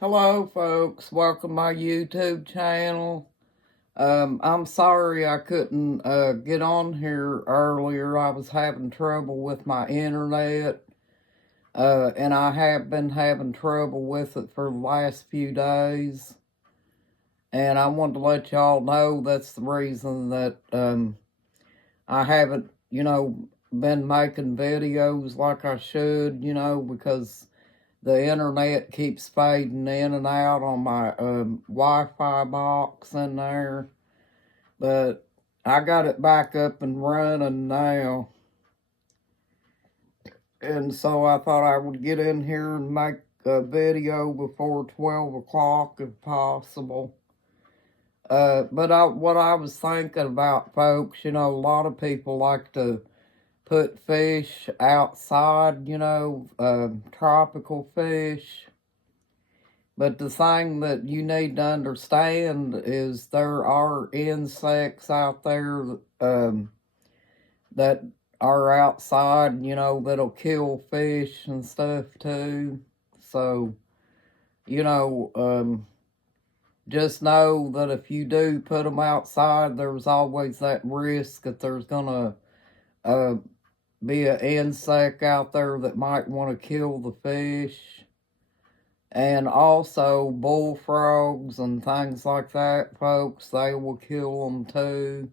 Hello, folks. Welcome to my YouTube channel. I'm sorry I couldn't get on here earlier. I was having trouble with my internet, and I have been having trouble with it for the last few days. And I wanted to let y'all know that's the reason that I haven't, been making videos like I should, because the internet keeps fading in and out on my Wi-Fi box in there, but I got it back up and running now, and so I thought I would get in here and make a video before 12 o'clock if possible. What I was thinking about, folks, a lot of people like to put fish outside, tropical fish. But the thing that you need to understand is there are insects out there that are outside, that'll kill fish and stuff too. So, you know, um, just know that if you do put them outside, there's always that risk that there's going to uh, be an insect out there that might want to kill the fish. And also bullfrogs and things like that, folks, they will kill them too.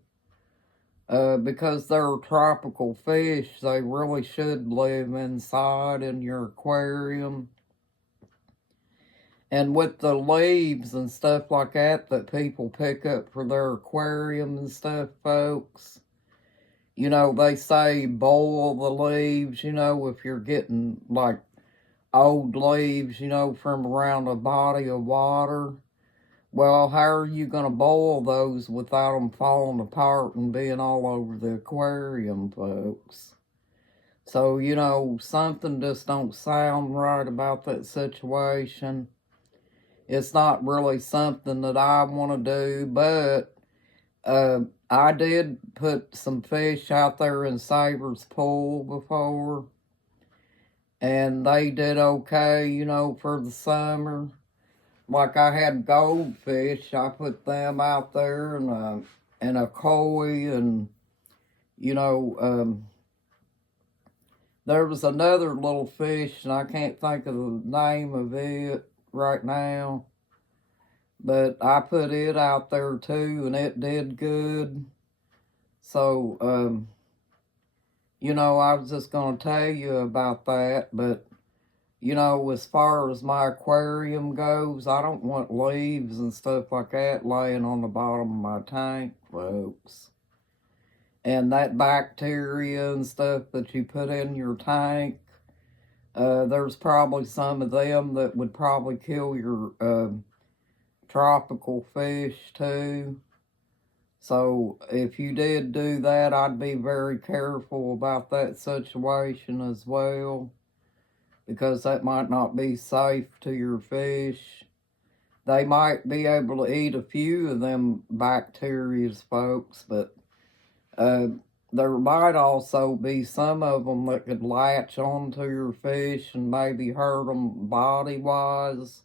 Because they're tropical fish, they really should live inside in your aquarium. And with the leaves and stuff like that people pick up for their aquarium and stuff, folks, they say boil the leaves, if you're getting like old leaves, from around a body of water. Well, how are you going to boil those without them falling apart and being all over the aquarium, folks? So, something just don't sound right about that situation. It's not really something that I want to do, but I did put some fish out there in Saber's pool before, and they did okay, for the summer. Like I had goldfish, I put them out there and a koi, and you know, there was another little fish, and I can't think of the name of it right now, but I put it out there too, and it did good. So, I was just gonna tell you about that, but as far as my aquarium goes, I don't want leaves and stuff like that laying on the bottom of my tank, folks. And that bacteria and stuff that you put in your tank, there's probably some of them that would probably kill your tropical fish too. So if you did do that, I'd be very careful about that situation as well, because that might not be safe to your fish. They might be able to eat a few of them bacterias, folks, but uh, there might also be some of them that could latch onto your fish and maybe hurt them body-wise.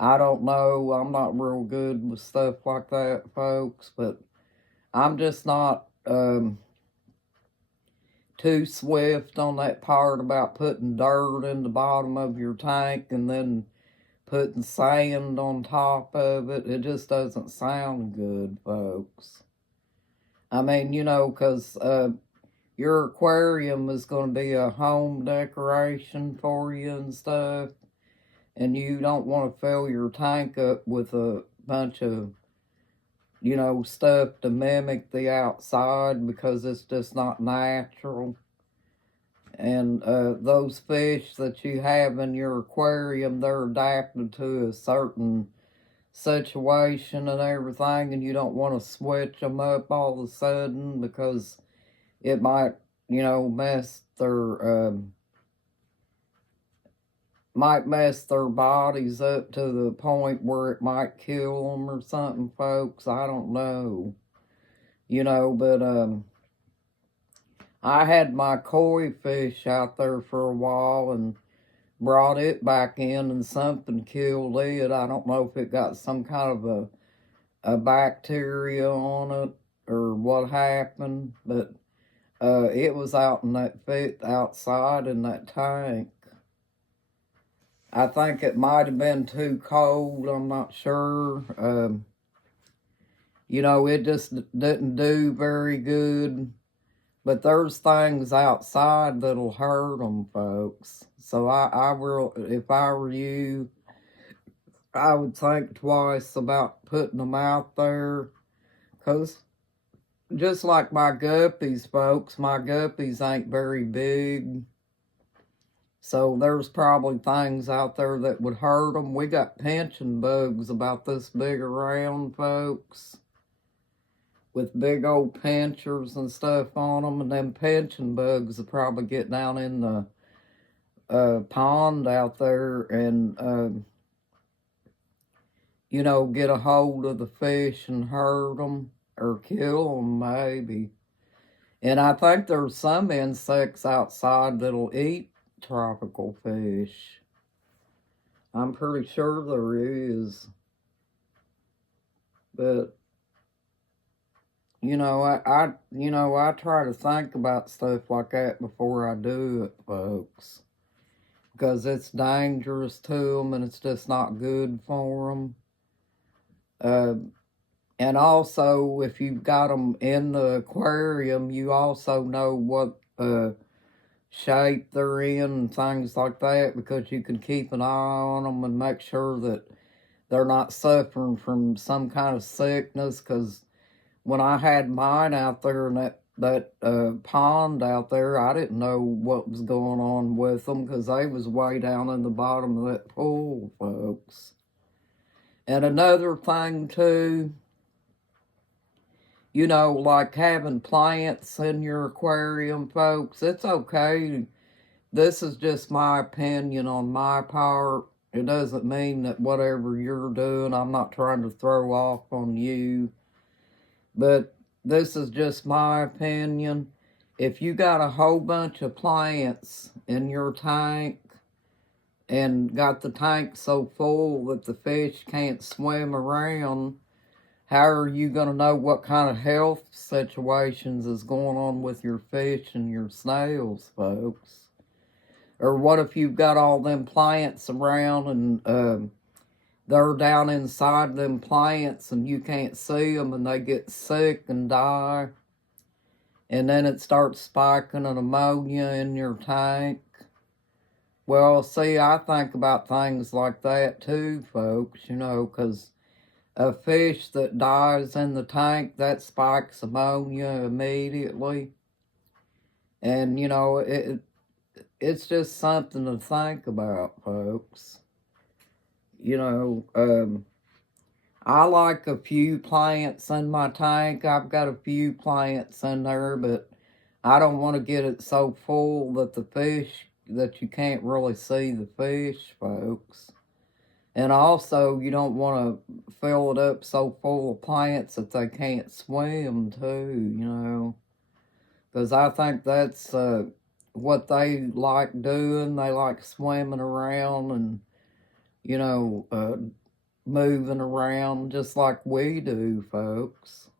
I don't know. I'm not real good with stuff like that, folks, but I'm just not too swift on that part about putting dirt in the bottom of your tank and then putting sand on top of it. It just doesn't sound good, folks. I mean, because your aquarium is going to be a home decoration for you and stuff, and you don't want to fill your tank up with a bunch of, stuff to mimic the outside, because it's just not natural. And those fish that you have in your aquarium, they're adapted to a certain situation and everything, and you don't want to switch them up all of a sudden, because it might, mess their bodies up to the point where it might kill them or something, folks. I don't know, but I had my koi fish out there for a while, and brought it back in and something killed it. I don't know if it got some kind of a bacteria on it or what happened, but it was out in that outside in that tank. I think it might have been too cold. I'm not sure. You know, it just didn't do very good. But there's things outside that'll hurt them, folks. So I will, if I were you, I would think twice about putting them out there. Because just like my guppies, folks, my guppies ain't very big. So there's probably things out there that would hurt them. We got pinching bugs about this big around, folks, with big old pinchers and stuff on them. And them pinching bugs will probably get down in the pond out there and, you know, get a hold of the fish and hurt them or kill them, maybe. And I think there's some insects outside that'll eat tropical fish. I'm pretty sure there is. But you know, I try to think about stuff like that before I do it, folks, because it's dangerous to them and it's just not good for them. And also, if you've got them in the aquarium, you also know what shape they're in and things like that, because you can keep an eye on them and make sure that they're not suffering from some kind of sickness. Because when I had mine out there in that pond out there, I didn't know what was going on with them because they was way down in the bottom of that pool, folks. And another thing too, you know, like having plants in your aquarium, folks, it's okay. This is just my opinion on my part. It doesn't mean that whatever you're doing, I'm not trying to throw off on you. But this is just my opinion. If you got a whole bunch of plants in your tank and got the tank so full that the fish can't swim around, how are you going to know what kind of health situations is going on with your fish and your snails, folks? Or what if you've got all them plants around and they're down inside them plants and you can't see them and they get sick and die? And then it starts spiking an ammonia in your tank. Well, see, I think about things like that too, folks, you know, because a fish that dies in the tank, that spikes ammonia immediately. And, you know, it's just something to think about, folks. You know, I like a few plants in my tank. I've got a few plants in there, but I don't want to get it so full that that you can't really see the fish, folks. And also, you don't want to fill it up so full of plants that they can't swim, too, you know. Because I think that's what they like doing. They like swimming around and, you know, moving around just like we do, folks.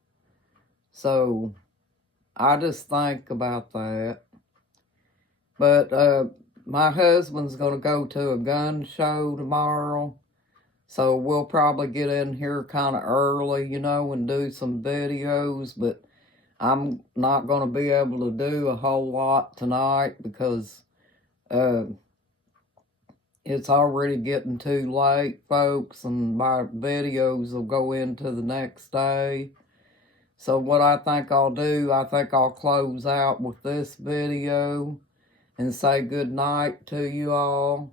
So, I just think about that. But my husband's going to go to a gun show tomorrow. So we'll probably get in here kind of early, you know, and do some videos. But I'm not going to be able to do a whole lot tonight because it's already getting too late, folks. And my videos will go into the next day. So what I think I'll do, I think I'll close out with this video and say good night to you all.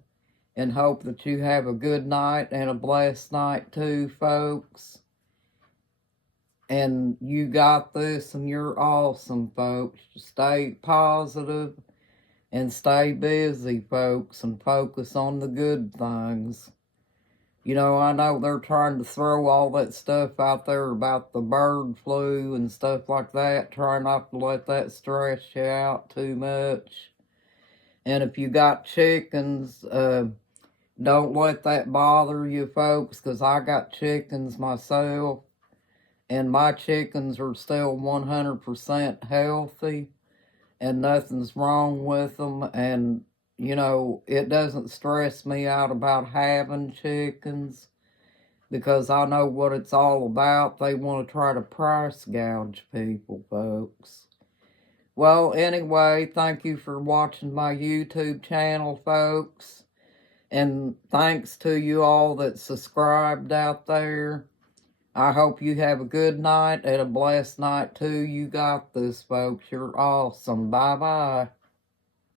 And hope that you have a good night and a blessed night too, folks. And you got this and you're awesome, folks. Stay positive and stay busy, folks, and focus on the good things. You know, I know they're trying to throw all that stuff out there about the bird flu and stuff like that. Try not to let that stress you out too much. And if you got chickens, don't let that bother you, folks, because I got chickens myself, and my chickens are still 100% healthy, and nothing's wrong with them. And, it doesn't stress me out about having chickens because I know what it's all about. They want to try to price gouge people, folks. Well, anyway, thank you for watching my YouTube channel, folks. And thanks to you all that subscribed out there. I hope you have a good night and a blessed night too. You got this, folks. You're awesome. Bye-bye.